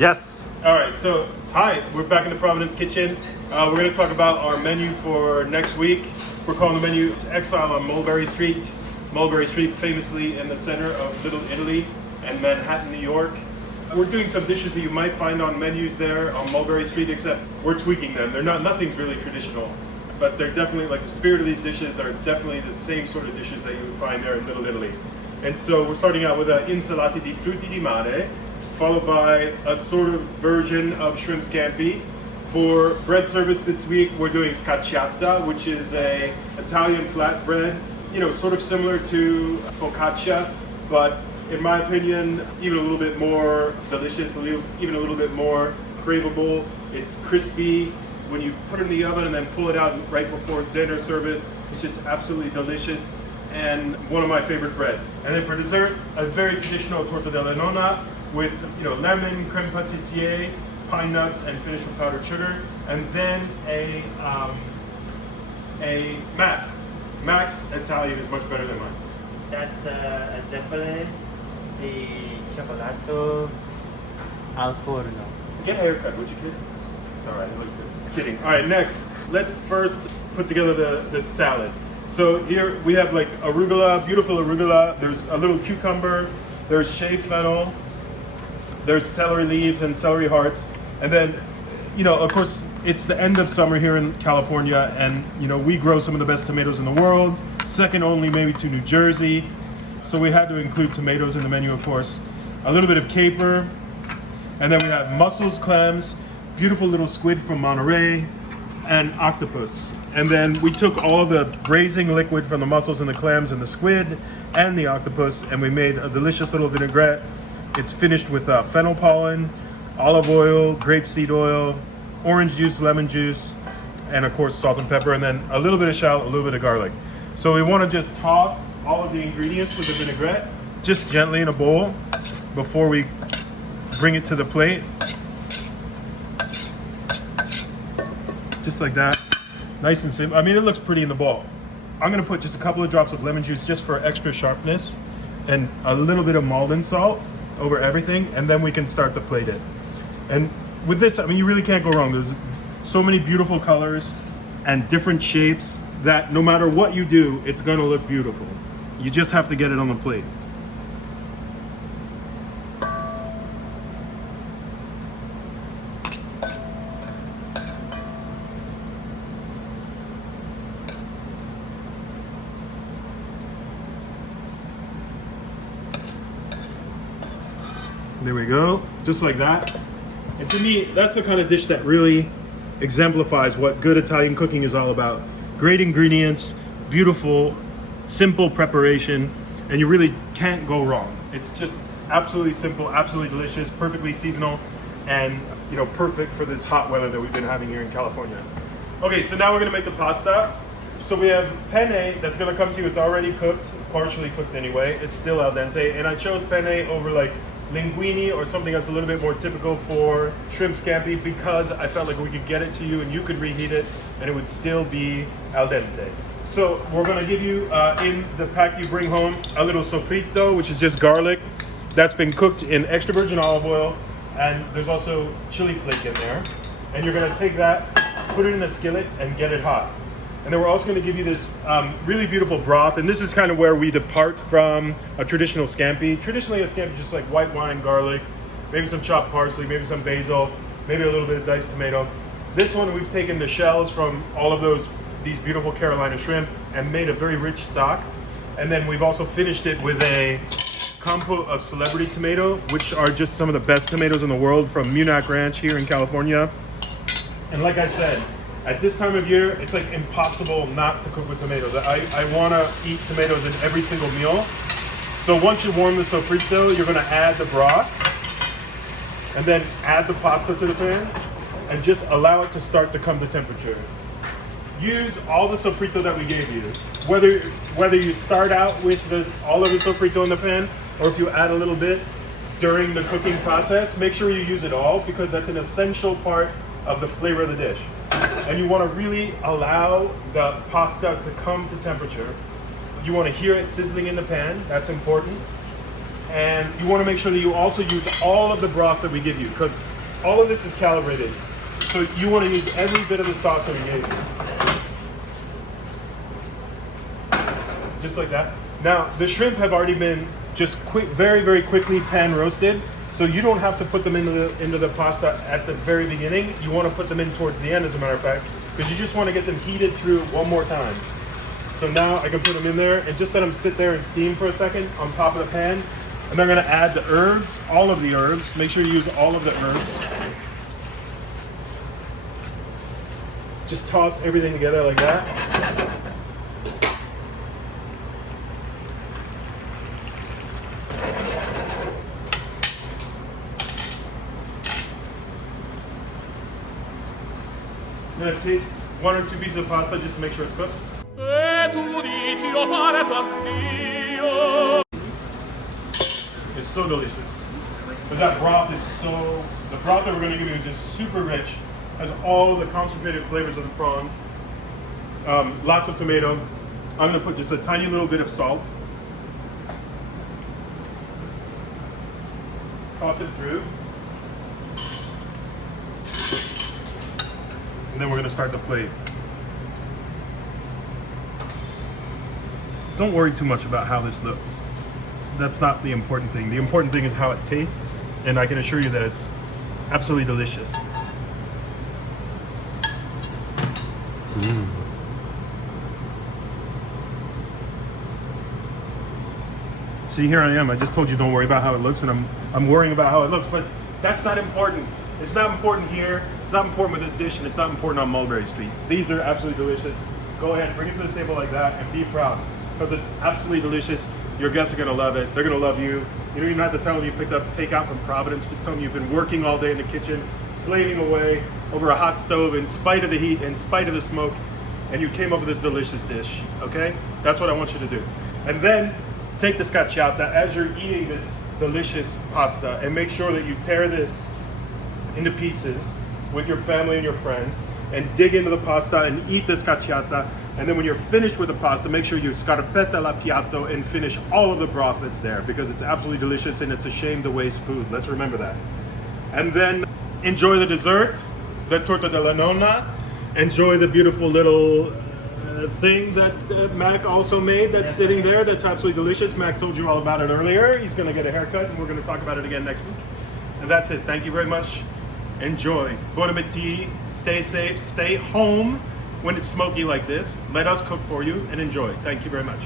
Yes. All right, so hi, we're back in the Providence kitchen. We're going to talk about our menu for next week. We're calling the menu Exile on Mulberry Street. Mulberry Street, famously in the center of Little Italy and Manhattan, New York. We're doing some dishes that you might find on menus there on Mulberry Street, except we're tweaking them. Nothing's really traditional, but they're definitely, like, the spirit of these dishes are definitely the same sort of dishes that you would find there in Little Italy. And so we're starting out with insalata di frutti di mare, followed by a sort of version of shrimp scampi. For bread service this week, we're doing scacciata, which is a Italian flatbread, sort of similar to focaccia, but in my opinion, even a little bit more delicious, even a little bit more craveable. It's crispy when you put it in the oven and then pull it out right before dinner service. It's just absolutely delicious and one of my favorite breads. And then for dessert, a very traditional torta della nonna with lemon, creme pâtissier, pine nuts, and finished with powdered sugar. And then a mac. Mac's Italian is much better than mine. That's a Zeppole, the cioccolato al forno. Get a haircut, would you, kid? It's all right, it looks good. Just kidding. All right, next, let's first put together the salad. So here we have like arugula, beautiful arugula. There's a little cucumber. There's shaved fennel. There's celery leaves and celery hearts. And then, of course, it's the end of summer here in California, and we grow some of the best tomatoes in the world, second only maybe to New Jersey. So we had to include tomatoes in the menu, of course. A little bit of caper, and then we have mussels, clams, beautiful little squid from Monterey, and octopus. And then we took all the braising liquid from the mussels and the clams and the squid and the octopus, and we made a delicious little vinaigrette. It's finished with fennel pollen, olive oil, grapeseed oil, orange juice, lemon juice, and of course salt and pepper, and then a little bit of shallot, a little bit of garlic. So we want to just toss all of the ingredients with the vinaigrette just gently in a bowl before we bring it to the plate. Just like that, nice and simple. I mean, it looks pretty in the bowl. I'm gonna put just a couple of drops of lemon juice just for extra sharpness, and a little bit of Maldon salt over everything, and then we can start to plate it. And with this, I mean, you really can't go wrong. There's so many beautiful colors and different shapes that no matter what you do, it's gonna look beautiful. You just have to get it on the plate. There we go, just like that. And to me, that's the kind of dish that really exemplifies what good Italian cooking is all about. Great ingredients, beautiful, simple preparation, and you really can't go wrong. It's just absolutely simple, absolutely delicious, perfectly seasonal, and perfect for this hot weather that we've been having here in California. Okay, so now we're gonna make the pasta. So we have penne that's gonna come to you. It's already cooked, partially cooked anyway. It's still al dente, and I chose penne over like linguine or something that's a little bit more typical for shrimp scampi because I felt like we could get it to you and you could reheat it and it would still be al dente. So we're gonna give you in the pack you bring home a little sofrito, which is just garlic that's been cooked in extra virgin olive oil, and there's also chili flake in there. And you're gonna take that, put it in a skillet, and get it hot. And then we're also going to give you this really beautiful broth, and this is kind of where we depart from a traditional scampi. Traditionally, a scampi is just like white wine, garlic, maybe some chopped parsley, maybe some basil, maybe a little bit of diced tomato. This one, we've taken the shells from all of these beautiful Carolina shrimp and made a very rich stock. And then we've also finished it with a compote of celebrity tomato, which are just some of the best tomatoes in the world from Munich Ranch here in California. And like I said, at this time of year, it's like impossible not to cook with tomatoes. I want to eat tomatoes in every single meal. So once you warm the sofrito, you're going to add the broth and then add the pasta to the pan and just allow it to start to come to temperature. Use all the sofrito that we gave you. Whether you start out with all of the sofrito in the pan or if you add a little bit during the cooking process, make sure you use it all because that's an essential part of the flavor of the dish. And you want to really allow the pasta to come to temperature. You want to hear it sizzling in the pan, that's important. And you want to make sure that you also use all of the broth that we give you, because all of this is calibrated. So you want to use every bit of the sauce that we gave you. Just like that. Now, the shrimp have already been just very, very quickly pan roasted. So you don't have to put them into the pasta at the very beginning. You want to put them in towards the end, as a matter of fact, because you just want to get them heated through one more time. So now I can put them in there and just let them sit there and steam for a second on top of the pan. And then I'm going to add the herbs, all of the herbs. Make sure you use all of the herbs. Just toss everything together like that. I'm going to taste 1 or 2 pieces of pasta just to make sure it's cooked. It's so delicious. But that broth is so, the broth that we're going to give you is just super rich. Has all the concentrated flavors of the prawns. Lots of tomato. I'm going to put just a tiny little bit of salt. Toss it through. And then we're going to start the plate. Don't worry too much about how this looks. That's not the important thing. The important thing is how it tastes, and I can assure you that it's absolutely delicious. See, here I am. I just told you don't worry about how it looks, and I'm worrying about how it looks, but that's not important. It's not important here. It's not important with this dish, and it's not important on Mulberry Street. These are absolutely delicious. Go ahead, bring it to the table like that, and be proud, because it's absolutely delicious. Your guests are gonna love it. They're gonna love you. You don't even have to tell them you picked up takeout from Providence. Just tell them you've been working all day in the kitchen, slaving away over a hot stove in spite of the heat, in spite of the smoke, and you came up with this delicious dish, okay? That's what I want you to do. And then take the scacciata as you're eating this delicious pasta, and make sure that you tear this into pieces with your family and your friends, and dig into the pasta and eat the scacciata. And then when you're finished with the pasta, make sure you scarpetta la piatto and finish all of the broth that's there, because it's absolutely delicious and it's a shame to waste food. Let's remember that. And then enjoy the dessert, the torta della nonna. Enjoy the beautiful little thing that Mac also made that's sitting there. That's absolutely delicious. Mac told you all about it earlier. He's gonna get a haircut and we're gonna talk about it again next week. And that's it. Thank you very much. Enjoy. Bon appetit. Stay safe. Stay home when it's smoky like this. Let us cook for you and enjoy. Thank you very much.